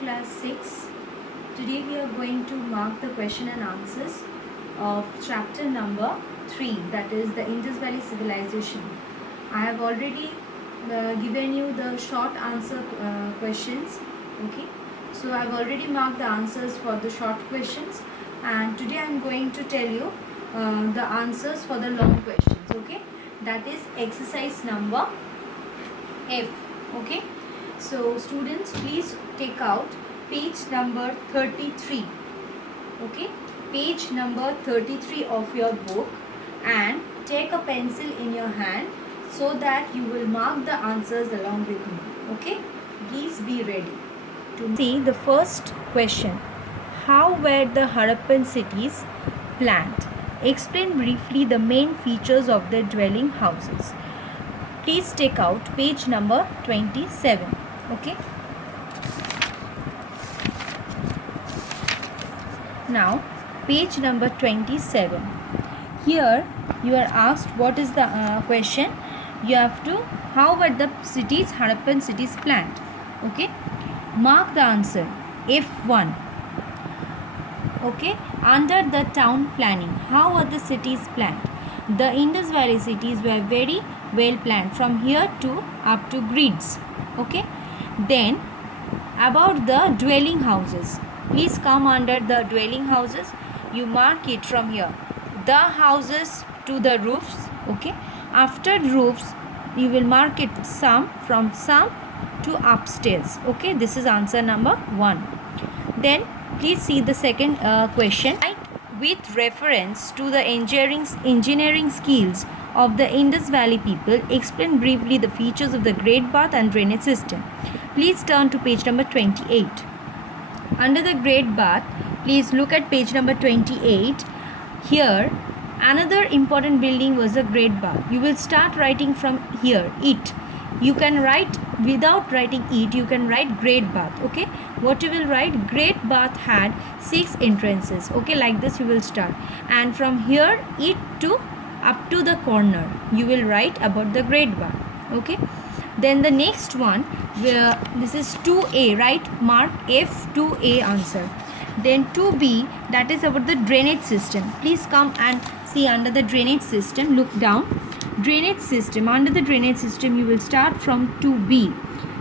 class 6. Today we are going to mark the question and answers of chapter number 3, that is the Indus Valley Civilization. I have already given you the short answer questions. Okay, so I have already marked the answers for the short questions, and today I am going to tell you the answers for the long questions. Okay, that is exercise number F. Okay, so students, please take out page number 33. Okay, page number 33 of your book, and take a pencil in your hand so that you will mark the answers along with me. Okay, please be ready to see the first question. How were the Harappan cities planned? Explain briefly the main features of the dwelling houses. Please take out page number 27. Okay, now page number 27. Here you are asked what is the question. You have to, how were the cities, Harappan cities planned? Okay, mark the answer F1. Okay, under the town planning, how are the cities planned? The Indus Valley cities were very well planned from here to up to grids. Okay, then about the dwelling houses, please come under the dwelling houses. You mark it from here, the houses to the roofs. Okay, after roofs you will mark it some, from some to upstairs. Okay, this is answer number 1. Then please see the second question. With reference to the engineering skills of the Indus Valley people, explain briefly the features of the Great Bath and drainage system. Please turn to page number 28. Under the Great Bath, please look at page number 28. Here, another important building was the Great Bath. You will start writing from here, it. You can write, without writing it, you can write Great Bath. Okay, what you will write, Great Bath had 6 entrances. Okay, like this you will start, and from here it to up to the corner you will write about the Great Bath. Okay, then the next one, where this is 2A, right? Mark F2A answer. Then 2B, that is about the drainage system. Please come and see under the drainage system, look down. Drainage system, under the drainage system you will start from 2B,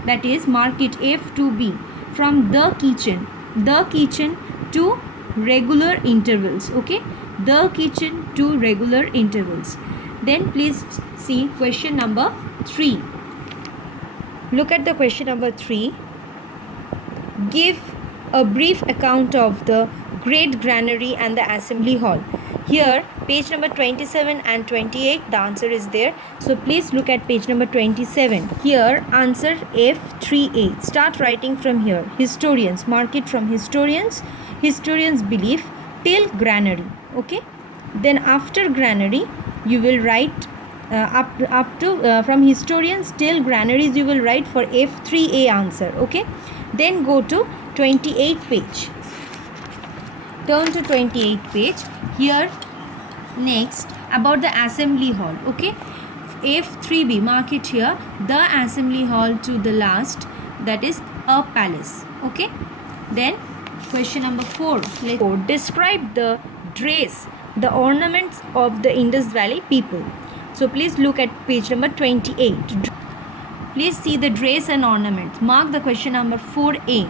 that is mark it F2B, from the kitchen to regular intervals. Okay, the kitchen to regular intervals. Then please see question number 3. Look at the question number 3. Give a brief account of the great granary and the assembly hall. Here page number 27 and 28, the answer is there. So please look at page number 27. Here answer F3A. Start writing from here. Historians, mark it from historians belief till granary. Okay, then after granary you will write up to from historians till granaries you will write for F3A answer. Okay, then go to 28 page. Turn to 28 page. Here next about the assembly hall. Okay, F3B, mark it here, the assembly hall to the last, that is a palace. Okay, then question number 4. Describe the dress, the ornaments of the Indus Valley people. So please look at page number 28. Please see the dress and ornaments. Mark the question number 4A.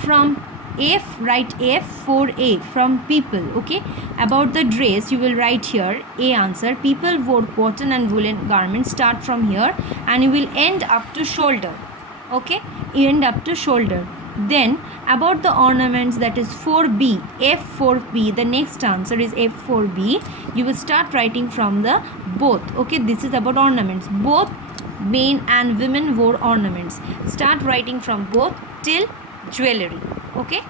From F, write F4A, from people. Okay, about the dress you will write here A answer. People wore cotton and woolen garments. Start from here and you will end up to shoulder. Okay, end up to shoulder. Then about the ornaments, that is 4B, F4B, the next answer is F4B. You will start writing from the both. Okay, this is about ornaments. Both men and women wore ornaments. Start writing from both till jewelry. Okay,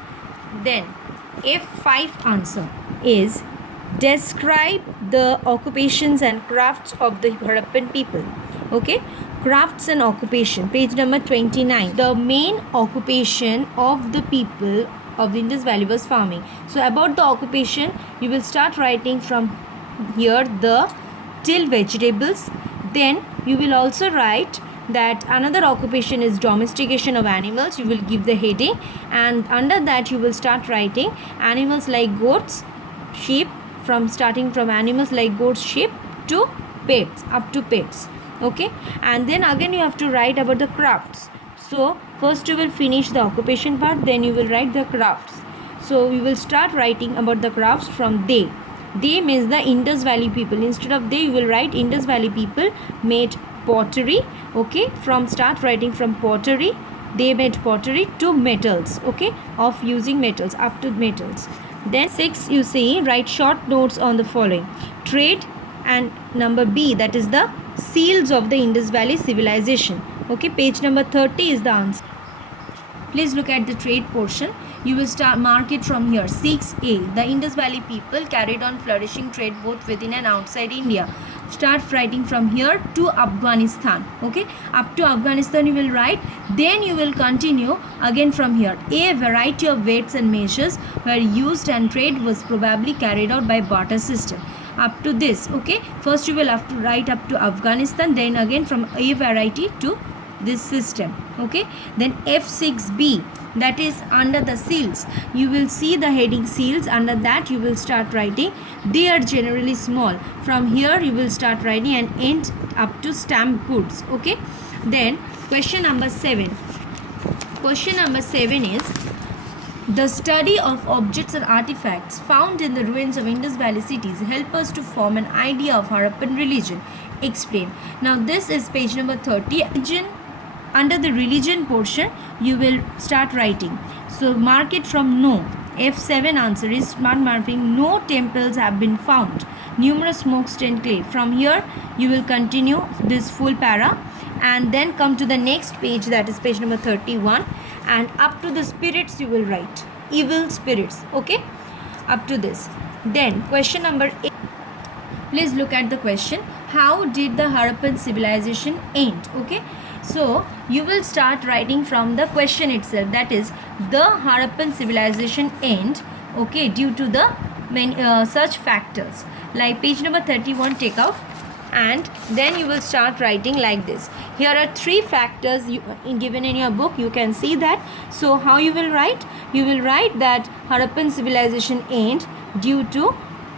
then F5 answer is describe the occupations and crafts of the Harappan people. Okay, crafts and occupation, page number 29. The main occupation of the people of the Indus Valley was farming. So about the occupation you will start writing from here the till vegetables. Then you will also write that another occupation is domestication of animals. You will give the heading, and under that you will start writing animals like goats, sheep, from starting from animals like goats, sheep to pets, up to pets. Okay, and then again you have to write about the crafts. So first you will finish the occupation part, then you will write the crafts. So we will start writing about the crafts from they. They means the Indus Valley people. Instead of they, you will write Indus Valley people made pottery. Okay, from start writing from pottery. They made pottery to metals. Okay, of using metals, up to metals. Then 6, you see, write short notes on the following: trade, and number B, that is the seals of the Indus Valley civilization. Okay, page number 30 is the answer. Please look at the trade portion. You will start mark it from here. 6A. The Indus Valley people carried on flourishing trade both within and outside India. Start writing from here to Afghanistan. Okay, up to Afghanistan you will write. Then you will continue again from here. A variety of weights and measures were used and trade was probably carried out by barter system. Up to this. Okay, first you will have to write up to Afghanistan, then again from a variety to this system. Okay, then F6B, that is under the seals. You will see the heading seals. Under that you will start writing they are generally small. From here you will start writing and end up to stamp goods. Okay, then question number 7. Question number 7 is: the study of objects and artifacts found in the ruins of Indus Valley cities help us to form an idea of Harappan religion. Explain. Now this is page number 30. Religion. Under the religion portion you will start writing. So mark it from no. F7 answer is smart marking. No temples have been found. Numerous smoke stained clay. From here you will continue this full para and then come to the next page, that is page number 31, and up to the spirits you will write evil spirits. Okay, up to this. Then question number 8. Please look at the question. How did the Harappan civilization end? Okay, so you will start writing from the question itself, that is the Harappan civilization end. Okay, due to the such factors, like page number 31 take out, and then you will start writing like this. Here are 3 factors given in your book. You can see that. So how you will write? You will write that Harappan civilization end due to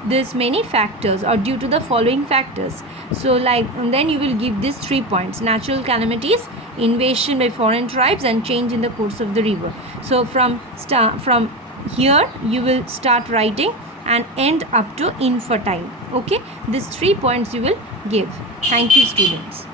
this many factors, or due to the following factors. So like, and then you will give these 3 points: natural calamities, invasion by foreign tribes, and change in the course of the river. So from here you will start writing and end up to infertile. Okay, these 3 points you will give. Thank you, students.